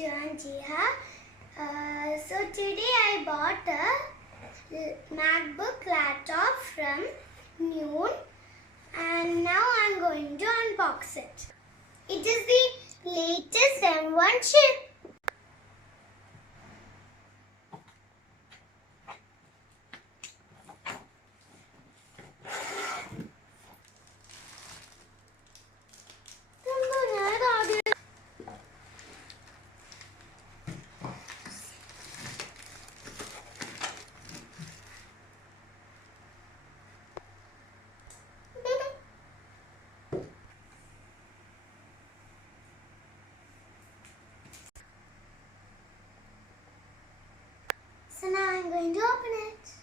Jivan Jiha. So today I bought a MacBook laptop from Noon and now I'm going to unbox it. It is the latest M1 chip. So now I'm going to open it.